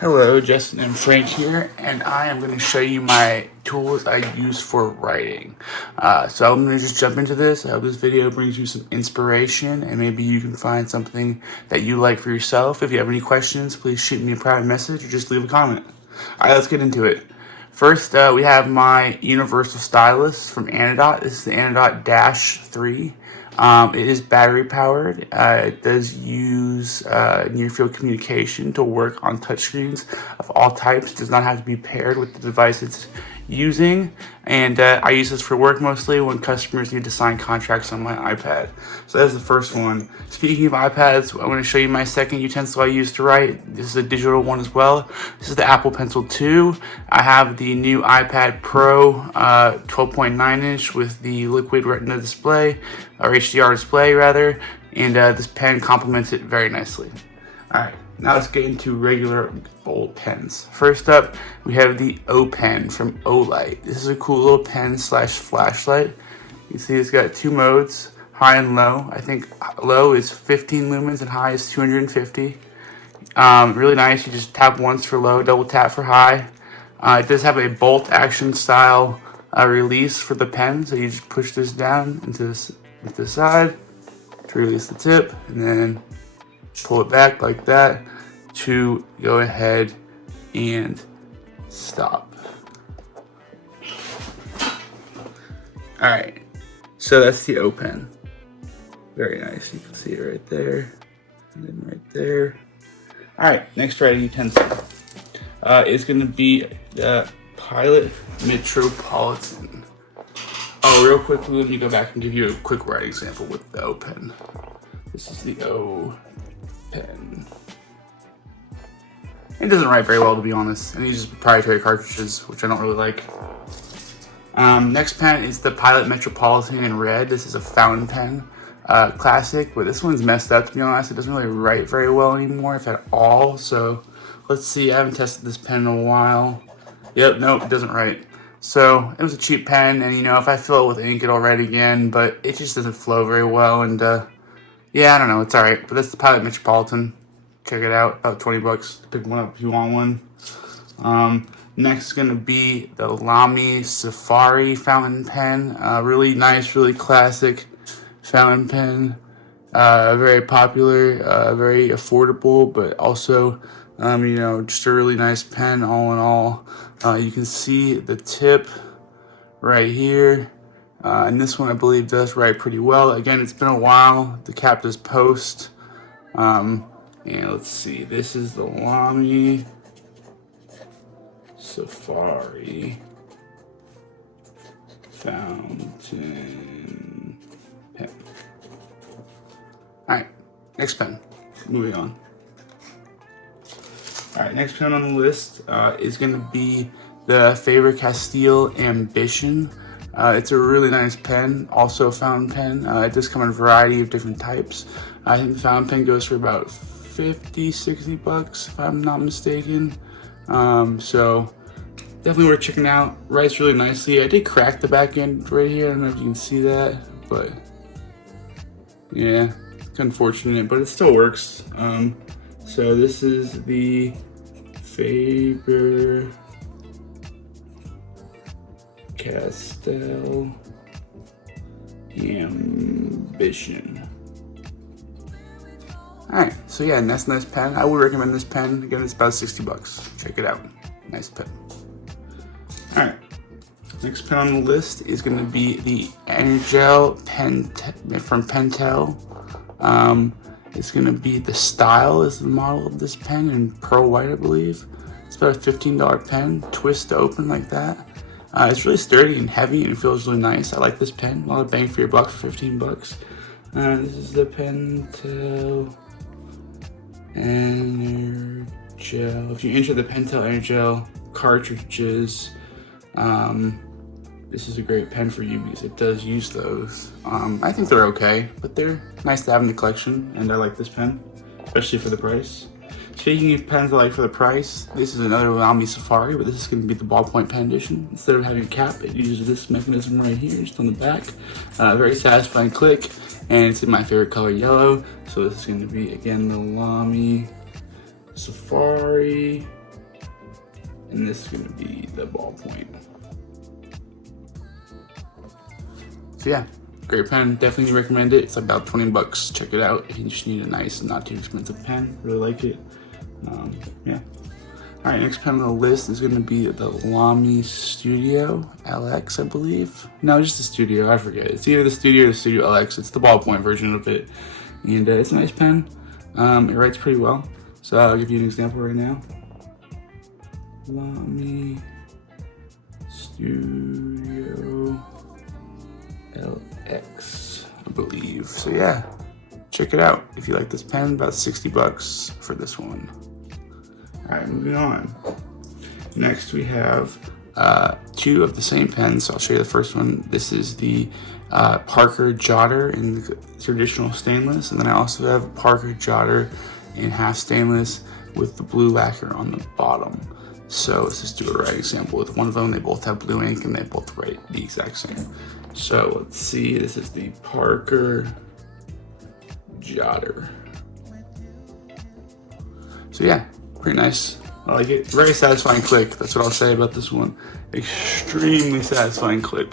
Hello, Justin and Frank here, and I am going to show you my tools I use for writing. So I'm going to just jump into this. I hope this video brings you some inspiration, and maybe you can find something that you like for yourself. If you have any questions, please shoot me a private message or just leave a comment. Alright, let's get into it. First, we have my universal stylus from Anodot. This is the Anodot -3. It is battery powered. It does use near field communication to work on touchscreens of all types. It does not have to be paired with the device it's using. And I use this for work mostly when customers need to sign contracts on my iPad. So that's the first one. Speaking of iPads, I'm going to show you my second utensil I use to write. This is a digital one as well. This is the Apple Pencil 2. I have the new iPad Pro 12.9 inch with the liquid retina display, or HDR display rather, and this pen complements it very nicely. Alright, now let's get into regular old pens. First up, we have the O pen from Olight. This is a cool little pen slash flashlight. You see it's got two modes, high and low. I think low is 15 lumens and high is 250. Really nice. You just tap once for low, double tap for high. It does have a bolt action style release for the pen, so you just push this down into the side to release the tip, and then pull it back like that to go ahead and stop. Alright, so that's the O pen. Very nice. You can see it right there, and then right there. Alright, next writing utensil is going to be the Pilot Metropolitan. Oh, real quickly, let me go back and give you a quick writing example with the O pen. This is the O pen. It doesn't write very well, to be honest, and these are proprietary cartridges, which I don't really like. Next pen is the Pilot Metropolitan in red. This is a fountain pen, classic, but this one's messed up, to be honest. It doesn't really write very well anymore, if at all, so let's see. I haven't tested this pen in a while. Yep, nope, it doesn't write. So it was a cheap pen, and if I fill it with ink, it'll write again, but it just doesn't flow very well, and yeah, I don't know, it's alright. But that's the Pilot Metropolitan. Check it out, about 20 bucks. Pick one up if you want one. Next is gonna be the Lamy Safari fountain pen. Really nice, really classic fountain pen. Very popular, very affordable, but also just a really nice pen all in all. You can see the tip right here. And this one I believe does write pretty well. Again, it's been a while. The cap does post. And let's see, this is the Lamy Safari fountain pen. Alright, next pen. Moving on. Alright, next pen on the list is going to be the Faber-Castell Ambition. It's a really nice pen, also a fountain pen. It does come in a variety of different types. I think the fountain pen goes for about 50-60 bucks, if I'm not mistaken. So definitely worth checking out. Writes really nicely. I did crack the back end right here. I don't know if you can see that, but yeah, it's unfortunate, but it still works. So this is the Faber-Castell Ambition. Alright, so yeah, that's a nice pen. I would recommend this pen. Again, it's about 60 bucks. Check it out. Nice pen. Alright, next pen on the list is going to be the Energel pen from Pentel. It's going to be the Style is the model of this pen in pearl white, I believe. It's about a $15 pen, twist to open like that. It's really sturdy and heavy and it feels really nice. I like this pen. A lot of bang for your buck for 15 bucks. This is the Pentel Energel. If you enter the Pentel Energel cartridges, this is a great pen for you because it does use those. I think they're okay, but they're nice to have in the collection, and I like this pen, especially for the price. Speaking of pens I like for the price, this is another Lamy Safari, but this is going to be the ballpoint pen edition. Instead of having a cap, it uses this mechanism right here, just on the back. Very satisfying click, and it's in my favorite color, yellow. So this is going to be, again, the Lamy Safari and this is going to be the ballpoint. So yeah, great pen, definitely recommend it. It's about 20 bucks. Check it out if you just need a nice, not too expensive pen. Really like it. Yeah. All right, next pen on the list is going to be the Lamy Studio LX, I believe. No, just the Studio. I forget. It's either the Studio or the Studio LX. It's the ballpoint version of it, and it's a nice pen. It writes pretty well. So I'll give you an example right now. Lamy Studio LX, I believe. So yeah, check it out if you like this pen. About 60 bucks for this one. All right, moving on. Next we have two of the same pens. So I'll show you the first one. This is the Parker Jotter in the traditional stainless, and then I also have Parker Jotter in half stainless with the blue lacquer on the bottom. So let's just do a writing sample with one of them. They both have blue ink and they both write the exact same. So let's see, this is the Parker Jotter. So yeah, pretty nice. I like it. Very satisfying click. That's what I'll say about this one. Extremely satisfying click.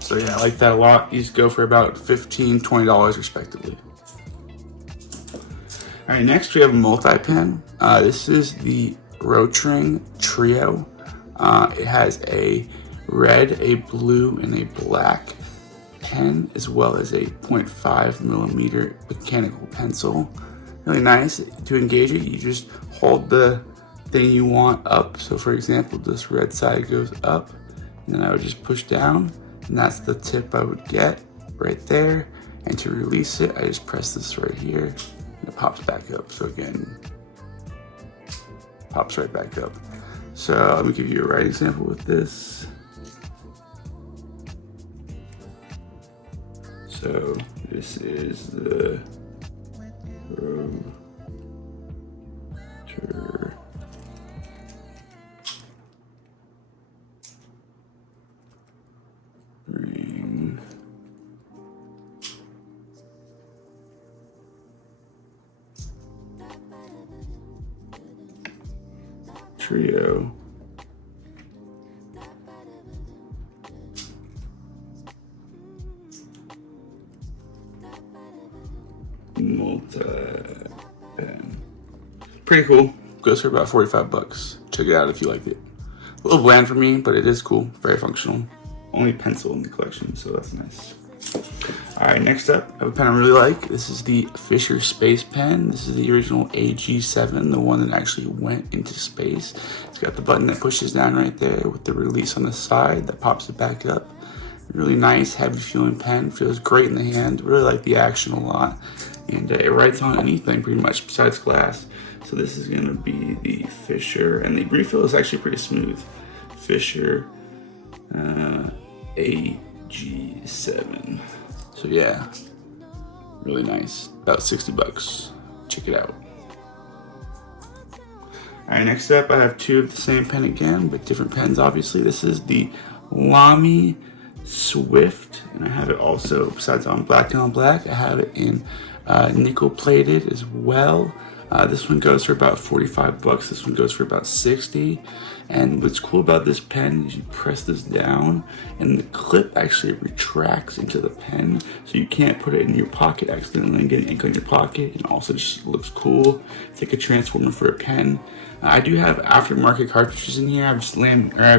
So yeah, I like that a lot. These go for about $15, $20 respectively. All right, next we have a multi-pen. This is the rOtering Trio. It has a red, a blue, and a black pen, as well as a 0.5 millimeter mechanical pencil. Really nice. To engage it, you just hold the thing you want up. So for example, this red side goes up, and then I would just push down, and that's the tip I would get right there. And to release it, I just press this right here, and it pops back up. So again, pops right back up. So let me give you a writing sample with this. So this is the rOtering Trio. Multi-pen. Pretty cool. Goes for about 45 bucks. Check it out if you like it. A little bland for me, but it is cool. Very functional. Only pencil in the collection, so that's nice. All right, next up, I have a pen I really like. This is the Fisher Space Pen. This is the original AG7, the one that actually went into space. It's got the button that pushes down right there with the release on the side that pops it back up. Really nice, heavy feeling pen. Feels great in the hand. Really like the action a lot. And it writes on anything pretty much besides glass. So this is going to be the Fisher, and the refill is actually pretty smooth. Fisher AG7. So yeah, really nice. About 60 bucks. Check it out. All right, next up, I have two of the same pen again, but different pens, obviously. This is the Lamy Swift, and I have it also, besides on black on black, I have it in nickel plated as well. This one goes for about 45 bucks. This one goes for about 60. And what's cool about this pen is you press this down and the clip actually retracts into the pen, so you can't put it in your pocket accidentally and get ink on your pocket, and also just looks cool. It's like a transformer for a pen. I do have aftermarket cartridges in here. I have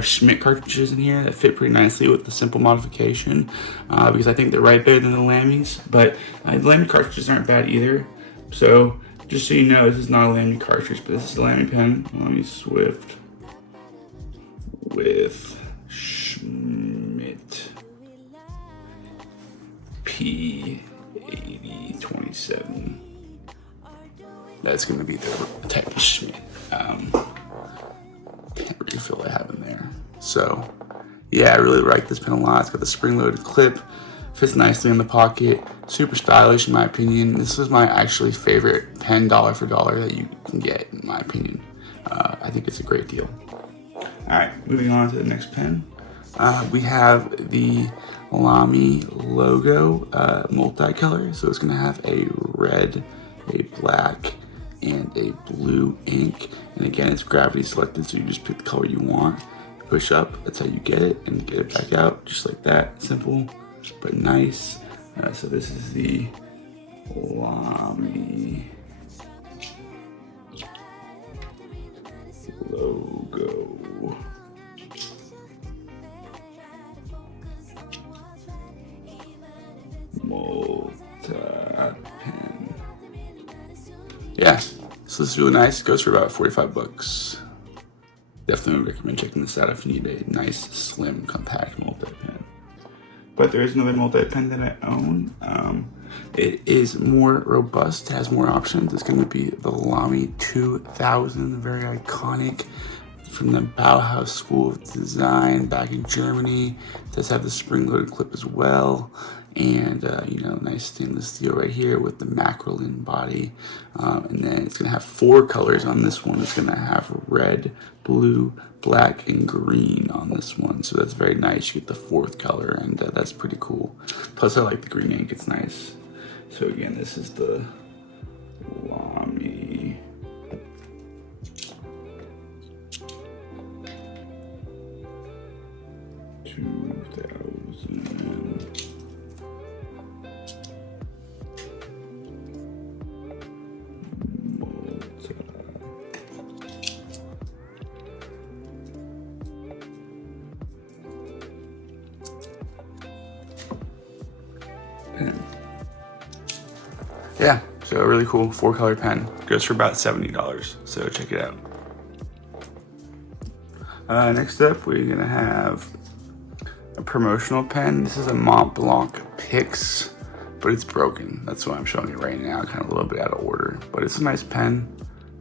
Schmidt cartridges in here that fit pretty nicely with the simple modification, because I think they're right better than the Lamys, but the Lamy cartridges aren't bad either. So just so you know, this is not a Lamy cartridge, but this is a Lamy pen, Lamy Swift with Schmidt P8027. That's going to be the type of Schmidt refill I have in there. So yeah, I really like this pen a lot. It's got the spring-loaded clip, fits nicely in the pocket, super stylish in my opinion. This is my actually favorite pen dollar for dollar that you can get, in my opinion. I think it's a great deal. All right, moving on to the next pen. We have the Lamy logo multicolor. So it's gonna have a red, a black, and a blue ink. And again, it's gravity selected, so you just pick the color you want. Push up, that's how you get it, and get it back out, just like that. Simple, but nice. So this is the Lamy logo. Multi-pen. Yeah, so this is really nice. It goes for about 45 bucks. Definitely recommend checking this out if you need a nice, slim, compact multi-pen. But there is another multi-pen that I own. It is more robust, has more options. It's going to be the Lamy 2000, very iconic, from the Bauhaus School of Design back in Germany. It does have the spring-loaded clip as well. And, you know, nice stainless steel right here with the macrolin body. And then it's going to have 4 colors on this one. It's going to have red, blue, black, and green on this one. So that's very nice. You get the 4th color, and that's pretty cool. Plus, I like the green ink. It's nice. So again, this is the Lamy pen. Yeah, so a really cool 4-color pen. Goes for about $70, so check it out. Next up, we're gonna have a promotional pen. This is a Mont Blanc Pix, but it's broken. That's why I'm showing it right now, kind of a little bit out of order. But it's a nice pen.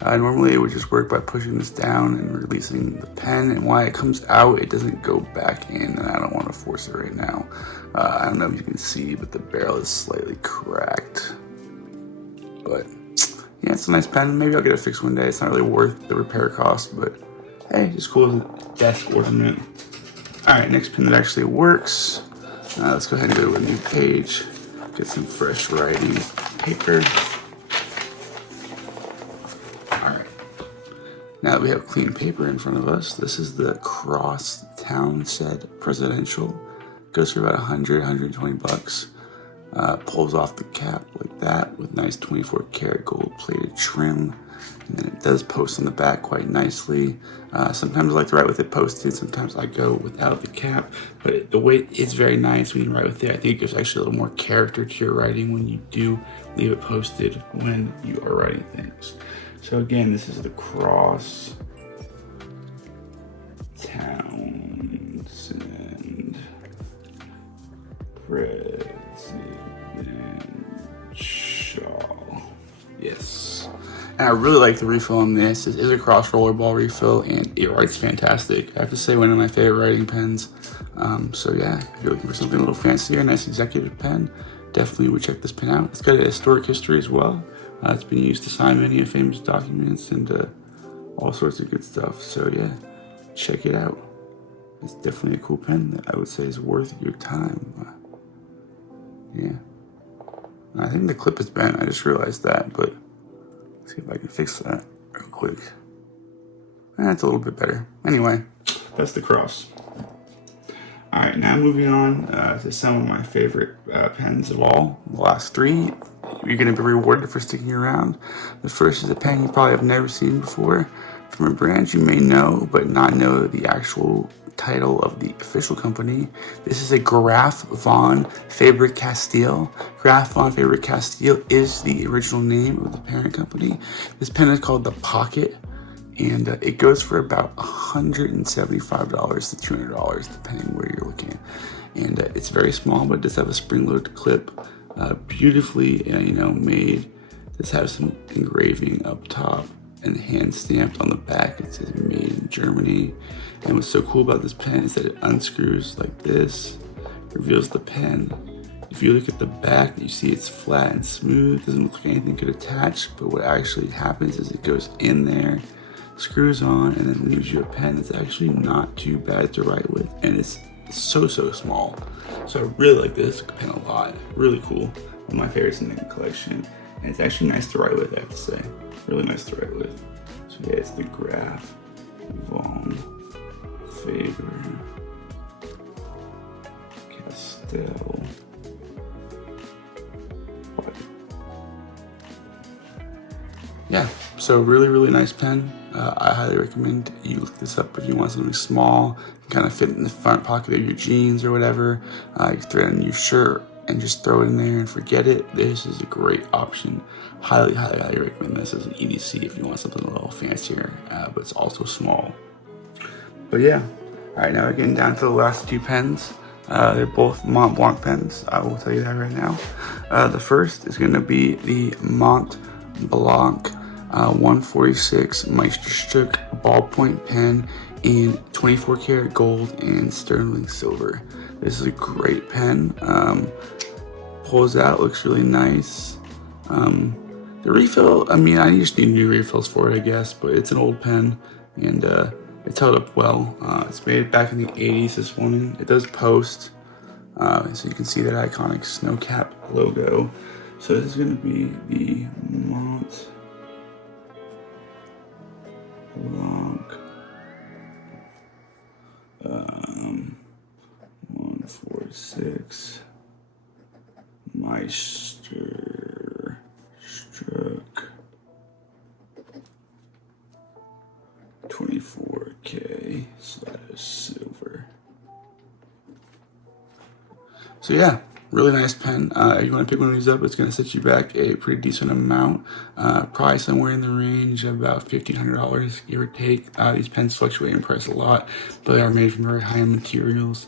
Normally it would just work by pushing this down and releasing the pen, and while it comes out, it doesn't go back in, and I don't want to force it right now. I don't know if you can see, but the barrel is slightly cracked. But yeah, it's a nice pen. Maybe I'll get it fixed one day. It's not really worth the repair cost, but hey, just cool as a desk ornament. All right, next pen that actually works. Let's go ahead and go to a new page. Get some fresh writing paper. All right. Now that we have clean paper in front of us, this is the Cross Townsend Presidential. Goes for about 120 bucks. Pulls off the cap like that with nice 24 karat gold plated trim. And then it does post on the back quite nicely. Sometimes I like to write with it posted, sometimes I go without the cap, but the weight is very nice when you write with it. I think there's actually a little more character to your writing when you do leave it posted when you are writing things. So again, this is the Cross Townsend Presidential. Yes. And I really like the refill on this. It is a cross rollerball refill, and it writes fantastic. I have to say, one of my favorite writing pens. So yeah, if you're looking for something a little fancier, nice executive pen, definitely would check this pen out. It's got a historic history as well. It's been used to sign many famous documents and all sorts of good stuff. So yeah, check it out. It's definitely a cool pen that I would say is worth your time. Yeah. I think the clip is bent. I just realized that, but let's see if I can fix that real quick. That's a little bit better. Anyway, that's the Cross. All right, now moving on to some of my favorite pens of all. The last 3, you're going to be rewarded for sticking around. The first is a pen you probably have never seen before from a brand you may know, but not know the actual title of the official company. This is a Graf von Faber-Castell. Graf von Faber-Castell is the original name of the parent company. This pen is called the Pocket, and it goes for about $175 to $200 depending where you're looking. And it's very small, but it does have a spring-loaded clip, beautifully made. It does have some engraving up top and hand stamped on the back. It says made in Germany. And what's so cool about this pen is that it unscrews like this, reveals the pen. If you look at the back, you see it's flat and smooth. It doesn't look like anything could attach, but what actually happens is it goes in there, screws on, and then leaves you a pen that's actually not too bad to write with. And it's so small. So I really like this pen a lot. Really cool. One of my favorites in the collection. And it's actually nice to write with, I have to say. Really nice to write with. So yeah, it's the Graph Von Faber-Castell. Yeah, so really nice pen. I highly recommend you look this up if you want something small, kind of fit in the front pocket of your jeans or whatever. You can throw it in your shirt and just throw it in there and forget it. This is a great option. Highly recommend this as an EDC if you want something a little fancier, but it's also small. But yeah, all right, now we're getting down to the last two pens. They're both Mont Blanc pens, I will tell you that right now. The first is gonna be the Mont Blanc 146 Meisterstück ballpoint pen in 24 karat gold and sterling silver. This is a great pen. Pulls out, looks really nice. The refill, I mean, I just need new refills for it, I guess, but it's an old pen and it's held up well. It's made back in the 80s, this one. It does post, so you can see that iconic snow cap logo. So this is going to be the Mont Blanc 146 Meisterstück 24K /silver. So yeah, really nice pen. If you want to pick one of these up, it's going to set you back a pretty decent amount, probably somewhere in the range of about $1,500, give or take. These pens fluctuate in price a lot, but they are made from very high-end materials,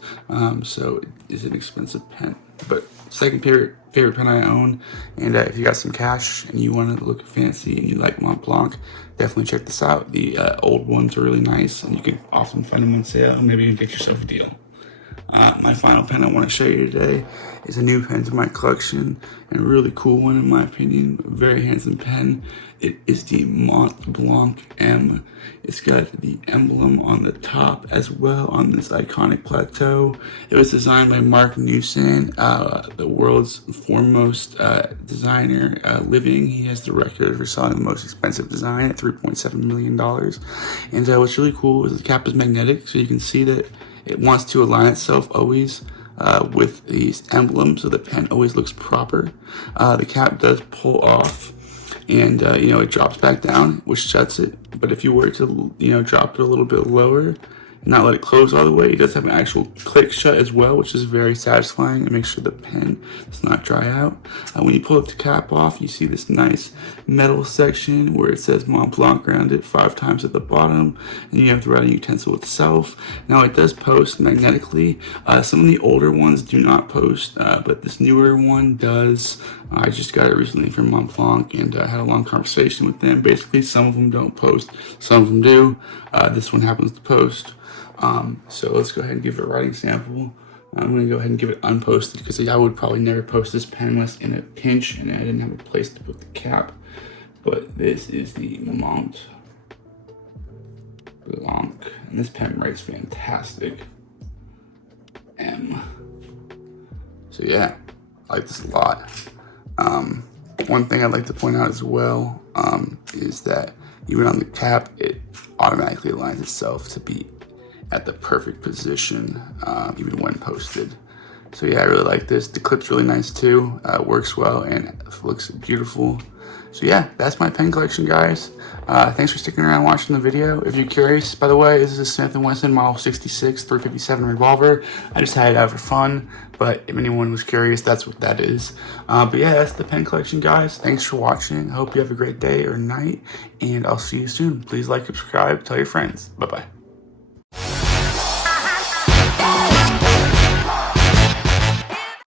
so it is an expensive pen. But second favorite pen I own, and if you got some cash and you want to look fancy and you like Mont Blanc, definitely check this out. The old ones are really nice, and you can often find them on sale, and maybe you can get yourself a deal. My final pen I want to show you today is a new pen to my collection, and a really cool one in my opinion. A very handsome pen. It is the Mont Blanc M. It's got the emblem on the top as well on this iconic plateau. It was designed by Mark Newson, the world's foremost designer living. He has the record for selling the most expensive design at $3.7 million. And what's really cool is the cap is magnetic, so you can see that it wants to align itself always with these emblems, so the pen always looks proper. The cap does pull off, and it drops back down, which shuts it. But if you were to drop it a little bit lower and not let it close all the way, it does have an actual click shut as well, which is very satisfying and makes sure the pen does not dry out. When you pull the cap off, you see this nice metal section where it says Mont Blanc around it 5 times at the bottom, and you have the writing utensil itself. Now it does post magnetically. Some of the older ones do not post, but this newer one does. I just got it recently from Mont Blanc, and I had a long conversation with them. Basically, some of them don't post, some of them do. This one happens to post. So let's go ahead and give it a writing sample. I'm going to go ahead and give it unposted because I would probably never post this pen unless in a pinch and I didn't have a place to put the cap. But this is the Mont Blanc, and this pen writes fantastic. M. So yeah, I like this a lot. One thing I'd like to point out as well is that even on the cap, it automatically aligns itself to be at the perfect position, even when posted. So yeah, I really like this. The clip's really nice too. Works well and looks beautiful. So yeah, that's my pen collection, guys. Thanks for sticking around watching the video. If you're curious, by the way, this is a Smith & Wesson Model 66 357 revolver. I just had it out for fun, but if anyone was curious, that's what that is. But yeah, that's the pen collection, guys. Thanks for watching. I hope you have a great day or night, and I'll see you soon. Please like, subscribe, tell your friends. Bye-bye.